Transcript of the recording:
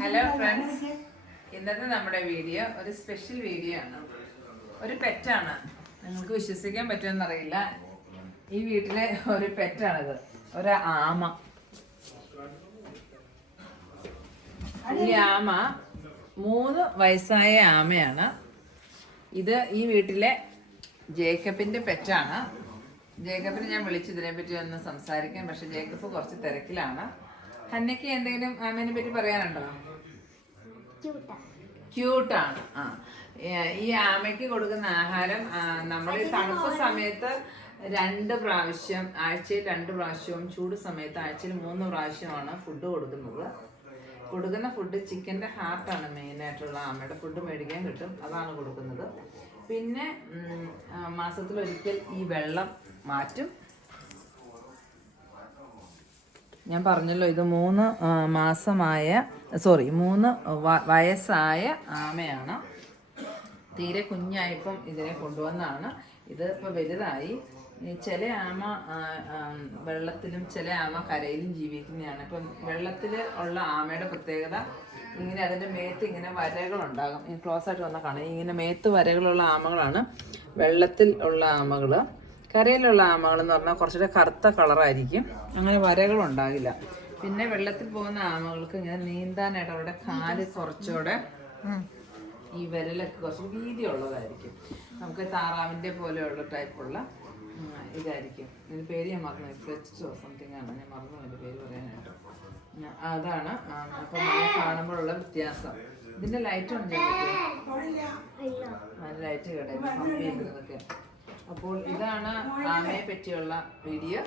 Hello friends ഇന്നത്തെ നമ്മുടെ video ഒരു സ്പെഷ്യൽ വീഡിയോ ആണ്. ഒരു പെറ്റാണ്. നിങ്ങൾക്ക് വിശ്വസിക്കാൻ പറ്റുമെന്ന് അറിയില്ല ഈ വീട്ടിലെ ഒരു പെറ്റാണിത്. ഒരു ആമ. ഈ ആമ മൂന്ന് വയസ്സായ ആമയാണ്. ഇത് ഈ വീട്ടിലെ ജേക്കബിന്റെ പെറ്റാണ്. ജേക്കബിനെ ഞാൻ വിളിച്ചു ഇതിനെപ്പറ്റി ഒന്ന് സംസാരിക്കാൻ പക്ഷെ ജേക്കബ് കുറച്ച് തിരക്കിലാണ്. ഹന്നയ്ക്ക് എന്തെങ്കിലും ആമേനെ പറ്റി പറയാനുണ്ടോ? ക്യൂട്ടാണ്. ആ. ഈ ആമയ്ക്ക് കൊടുക്കുന്ന ആഹാരം നമ്മൾ ഈ തണുപ്പ് സമയത്ത് രണ്ട് പ്രാവശ്യം ആഴ്ചയിൽ രണ്ട് പ്രാവശ്യവും ചൂട് സമയത്ത് ആഴ്ചയിൽ മൂന്ന് പ്രാവശ്യമാണ് ഫുഡ് കൊടുക്കുന്നത്. കൊടുക്കുന്ന ഫുഡ് ചിക്കന്റെ ഹാർട്ടാണ് മെയിനായിട്ടുള്ള ആമയുടെ ഫുഡ് മേടിക്കാൻ കിട്ടും. അതാണ് കൊടുക്കുന്നത്. പിന്നെ മാസത്തിലൊരിക്കൽ ഈ വെള്ളം മാറ്റും. ഞാൻ പറഞ്ഞല്ലോ ഇത് മൂന്ന് മാസമായ സോറി മൂന്ന് വയസ്സായ ആമയാണ്. തീരെ കുഞ്ഞായപ്പം ഇതിനെ കൊണ്ടുവന്നാണ്. ഇത് ഇപ്പോൾ വലുതായി. ചില ആമ വെള്ളത്തിലും ചില ആമ കരയിലും ജീവിക്കുന്നതാണ്. ഇപ്പം വെള്ളത്തിൽ ഉള്ള ആമയുടെ പ്രത്യേകത ഇങ്ങനെ അതിന്റെ മേത്ത് ഇങ്ങനെ വരകളുണ്ടാകും. ക്ലോസ് ആയിട്ട് വന്നാൽ കാണാം. ഇങ്ങനെ മേത്ത് വരകളുള്ള ആമകളാണ് വെള്ളത്തിൽ ഉള്ള ആമകൾ കരയിലുള്ള ആമകൾ എന്ന് പറഞ്ഞാൽ കുറച്ചുകൂടെ കറുത്ത കളറായിരിക്കും. അങ്ങനെ വരകളുണ്ടാകില്ല പിന്നെ വെള്ളത്തിൽ പോകുന്ന ആമകൾക്ക് ഇങ്ങനെ നീന്താനായിട്ട് അവരുടെ കാൽ കുറച്ചുകൂടെ ഈ വിരലൊക്കെ കുറച്ച് വീതി ഉള്ളതായിരിക്കും നമുക്ക് താറാവിന്റെ പോലെയുള്ള ടൈപ്പുള്ള ഇതായിരിക്കും. ഇതിന്റെ പേര് ഞാൻ മറന്നു. ഫ്ലെക്സോ സംതിങ് ആണ്. ഞാൻ മറന്നു അതിന്റെ പേര് പറയാനായിട്ട്. അതാണ് അപ്പം കാണുമ്പോഴുള്ള വ്യത്യാസം. ഇതിന്റെ ലൈറ്റ് ഉണ്ട്? നല്ല ലൈറ്റ് കേട്ടോ ചെയ്യുന്നതൊക്കെ. അപ്പോൾ ഇതാണ് ആമയെ പറ്റിയുള്ള വീഡിയോ.